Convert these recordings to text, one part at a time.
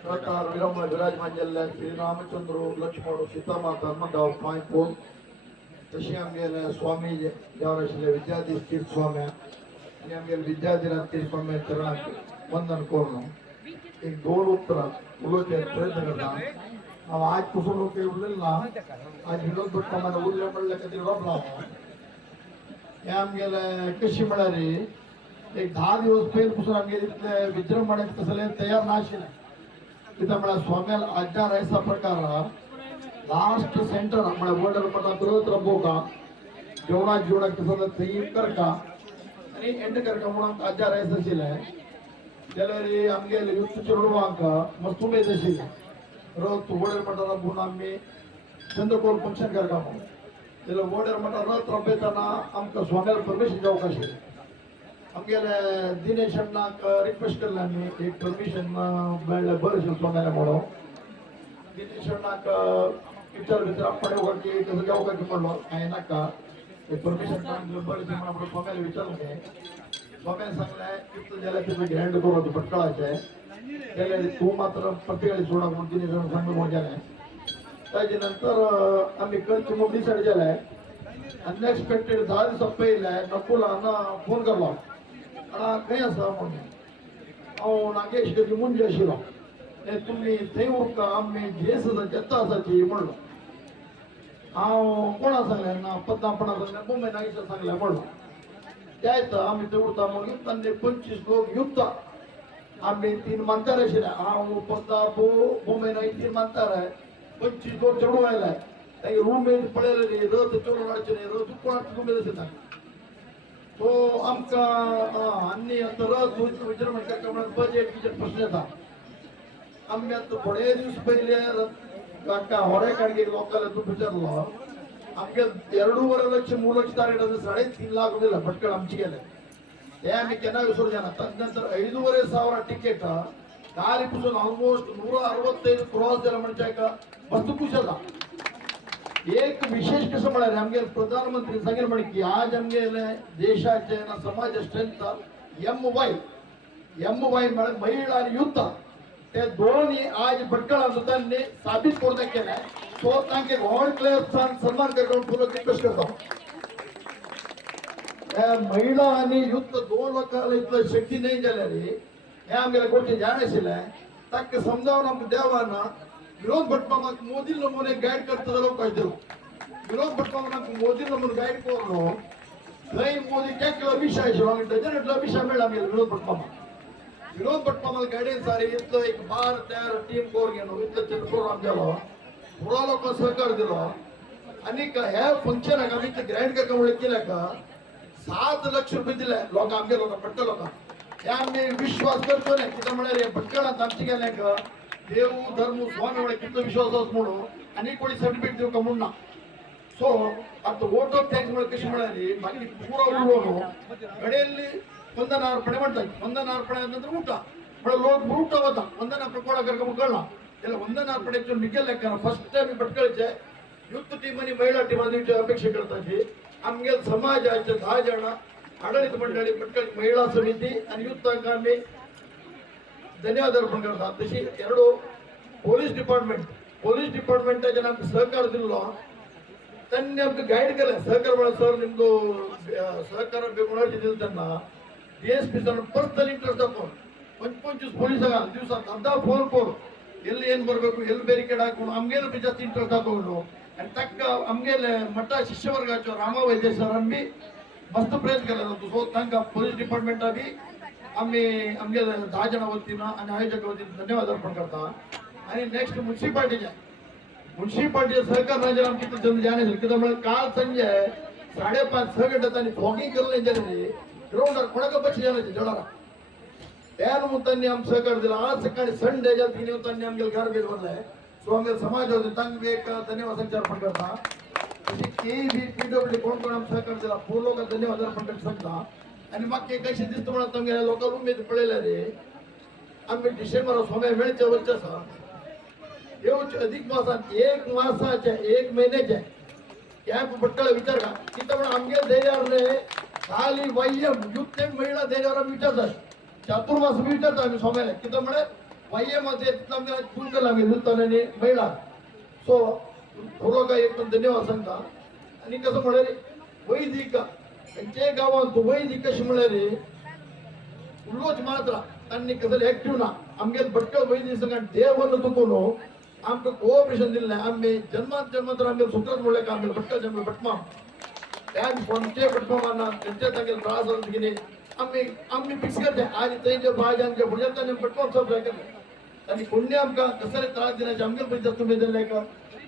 रतार विरंभ विराजमान जाल्ले श्री रामचंद्र लक्ष्मण सीतामाता हनुमंतराव पांय पोल तशी आमगेले स्वामी देवर आशिल्ले विद्याधीश तीर्थ स्वामी आनी आमगेले विद्याधीराज तीर्थ स्वामी चरणाक वंदन करून एक दोन उत्तरां उलोवचे प्रयत्न करता। हांव आज पासून काही उरलेलो ना, आज विनोद भट मामाने उरले म्हणले खातीर रोखला हे आमगेले कशी म्हळ्यार एक 10 दिवस पयलीं पासून आमगेले इतले विजृंभणे कसले तयार नाशिल्ले कित्याक म्हळ्यार स्वाम्याल आज्ञा रायसा प्रकार लास्ट सेंटर म्हळ्यार वॉर्डर मटा बरोबर रंबोवका जेवणाक कसले थंय करका आनी एंड करका म्हणून आज्ञा रायस आशिल्ले जाल्यार आमगेले युथ चेडवांक मस्त उमेद आशिल्ली रथ वॉर्डर मटा रंबून आमी चंद्रकोर फंक्शन करका म्हणून जाल्यार वॉर्डर मटा रथ रंबयतना आमकां स्वाम्याल परमिशन जावंक आशिल्लें। आमगेले दिनेश अण्णाक रिक्वेस्ट केल्लें आमी एक परमिशन मेळ्ळें बरें आशिल्लें स्वाम्यालें म्हणून दिनेश अण्णाक पिक्चर भितर आपण येवपाची तसो जावपाक म्हणलो हांवें नाका एक परमिशन मेळ्ळें बरें आशिल्लें म्हणून स्वाम्याले विचारलें स्वाम्यान सांगलें कितलें जाल्यार तुजें ग्रँड करून भटकळाचें जाल्यार तूं मात्र प्रत्येकाली सोडा म्हणून दिनेश अण्णाक सांगलें म्हणून गेलें ताजे नंतर आमी करचें म्हणून डिसायड केलें अनएक्सपेक्टेड 10 दिसां पयले नकुलान फोन केलो खंय आसा म्हणून हांव नागेश गती मुंजे आशिल्लो तुमी थंय उरता आमी जेस येता आसाची म्हणलो हांव कोणा सांगलें ना पद्मापणा सांगलें मुंबय नागेशा सांगलें म्हणलो जायता आमी थंय उरता म्हणून तांणी 25 लोक युत्ता आमी 3 मानतार आशिल्ले हांव पद्मापू मुंबय नागेश 3 मानतार 25 लोक चढून आयले तांगे रूम पळयले न्ही रथ चडून हाडचे न्ही रथ कोणाक उमेद आशिल्ली सो आमकां आनी आतां रथ विजृंभण करता म्हणून बजेट प्रश्न येता आमी आतां थोडे दीस पयले काका होरे काडगे लोकल तूं विचारलो आमगे 2.5 लक्ष 3 लक्ष टार्गेट आसा 3.5 लाख दिला भटकळ आमचे गेले ते आमी केन्ना विसरूंक जायना ताजे नंतर 5,500 टिकेट गाडी पसून ऑलमोस्ट 165 क्रॉस जाला म्हणजे हाका मस्त खुश जाता। एक विशेष कसं म्हणाले आमगे प्रधानमंत्री सांगेल म्हणे की आज आमगेले देशाचे समाज स्ट्रेंथ MY म्हळ्यार महिला आणि युद्ध ते दोन्ही आज भटकळ त्यांनी साबित करून केले सो तांचे गॉड क्लेस सन्मान करून पुरो रिक्वेस्ट करता महिला आणि युद्ध दोन लोकांना इतलं शक्ती नाही जाल्यार हे आमगेले गोष्टी जाण आशिल्ले ताका समजावन आमकां देवाना विनोद भट मामाक मोदी नमुने गायड करता जाल्यार अवकाश दिलो विनोद भट मामाक मोदी नमुने गायड करून थंय मोदी केलो विशय आशिल्लो डजन विशय मेळ्ळा आमगेले विनोद भट मामाक गायडन्स सारी इतलो एक 12-13 टीम कोर गेलो इतलो प्रोग्राम केलो पुरो लोकांक सहकार दिलो आनीक हे फंक्शनाक आमी ग्रँड करता म्हणून केल्याक 7 लाख रुपये दिले लोकांक आमगे लोकांक भटकळ लोकांक हे आमी विश्वास करचो न्ही कित्याक म्हळ्यार हे भटकळांत आमचे गेल्याक देव धर्म स्वामी म्हळ्यार कितलो विश्वास आसा म्हणून आनी कोणी सर्टिफिकेट दिवंक म्हणून ना सो आतां वोट ऑफ थँक्स म्हळ्यार कशें म्हळ्यार मागीर पुरो उलोवन घडयल्ली वंदनार्पणे म्हणटात वंदनार्पणे नंतर उठा म्हळ्यार लोक उठा वता वंदनार्पणे कोणा करता म्हणून कळना जाल्यार वंदनार्पणेचो निकेल लेखान फर्स्ट टायम भटकळचे युथ टीम आनी महिला टीमा दिवची अपेक्षा करता की आमगे समाजाचे 10 जाणां आडळीत मंडळी भटकळ महिला समिती आनी युथांक आमी धन्यवाद अर्पण करता तशी 2 पोलीस डिपार्टमेंटाच्यान आमकां सहकार दिल्लो त्यांनी आमकां गायड केलें सहकार म्हळ्यार सर निमचो सहकार बेगुणाची दिले तेन्ना DSP सर पर्सनल इंट्रस्ट दाखोवन 25 पोलिसांक दिवसाक 10 फोन करून ಎಲ್ಲಿ ಏನು ಬರಬೇಕು ಎಲ್ಲಿ ಬ್ಯಾರಿಕೇಡ್ ಹಾಕೊಂಡು ಆಮ್ಗೇಲೆ ಬಿ ಜಾಸ್ತಿ ಇಂಟ್ರೆಸ್ಟ್ ಹಾಕೊಂಡು आणि तक्क आमगेले मठा शिष्यवर्गाचो रामा वैद्य सर आमी मस्त प्रयत्न केला जातो सो तांकां पोलीस डिपार्टमेंटा बी आमी आमगे 10 जाणां वतीन आनी आयोजक वतीन धन्यवाद अर्पण करता आनी नेक्स्ट म्युन्सिपाल्टीचे सहकार राजन आमची कितले जाण आशिल्ले कित्याक म्हळ्यार काल संजे 5:30 6 गटांनी फॉगिंग केल्लें जाल्यार ग्राउंडार कोणाक बशी जाणांचे जडारा त्यान त्यांनी आम सहकार दिला आज सकाळी संडे ज्या तिने त्यांनी आमगेले गार्बेज भरलाय सो आमगे समाज होते तांकां एक धन्यवाद अर्पण करता के बी PWD कोण आम सहकार दिला पूर्ण लोक धन्यवाद अर्पण करता सांगता आनी म्हाका कशें दिसता म्हणून तांगे लोकल उमेद पळयल्या रे आमी डिसेंबर सोम्या मेळचे वरचे आसा येवचे अधिक मासात 1 मासाचे 1 महिन्याचे कॅम्प भटकळ विचार का कित्याक म्हणून आमगे धैर्यार रे खाली वयम युथ महिला धैर्यावर आमी विचारता चातुर्मास विचारता आमी सोम्याले कित्याक म्हळ्यार वयमध्ये आमच्या फुल आम्ही नूतनाने महिला सो थोडं काय पण धन्यवाद सांगता आणि कसं म्हणाले वैदिक त्यांचे गावात वैदिक कशी म्हणाले उल्लोच मात्र त्यांनी कसं ऍक्टिव्ह ना आमगे भटकळ वैदिक संघ देवनं तुकोनो आमचं कोऑपरेशन दिलं नाही आम्ही जन्मांतर आम्ही सुखच म्हणले का आम्ही भटकळ जन्म भटमा त्या कोणते भटमांना त्यांच्या चांगले त्रास होत गेले आम्ही फिक्स करते आणि त्यांच्या भाज्यांच्या भुजांना भटमा सब करते आणि कोणी आमका कसं त्रास देण्याचे आमगे पैसे तुम्ही दिले का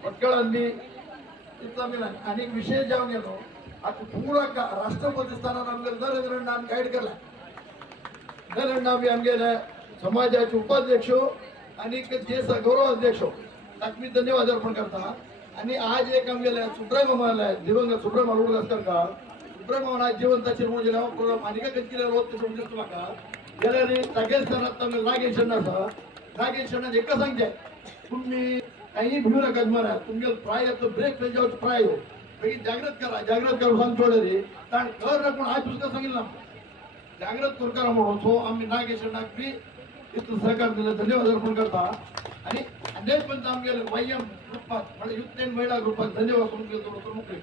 भटकळ आम्ही इतका मिळाला आणि विषय जाऊन गेलो आता पूरा का राष्ट्रपती स्थानात आमच्या नरेंद्र गाईड केला नरेंद्र आमगे समाजाचे उपाध्यक्ष आणि जे गौरव अध्यक्ष मी धन्यवाद अर्पण करता आणि आज एक आमगेल्या सुब्रय मामाला दिवंगत सुब्रय मालूड असतात का सुब्रय मामा जिवंताची म्हणजे प्रोग्राम आणि काय केलेला होत समजत तुला का गेल्या सगळ्याच स्थानात नागेश असा नागेश अण्णा एका सांगते तुम्ही काही भिडू नका मला तुमगे प्राय ब्रेक जाऊ प्राय हो जागृत करा सांगतो रे कारण कर पण आज पुस्तक सांगितलं जागृत करा म्हणून सो आम्ही नागेश अण्णा इथं सहकार दिलं धन्यवाद अर्पण करता आणि अनेक पण आमगे वयम ग्रुपात म्हणजे युथ महिला ग्रुपात धन्यवाद करून मोकळे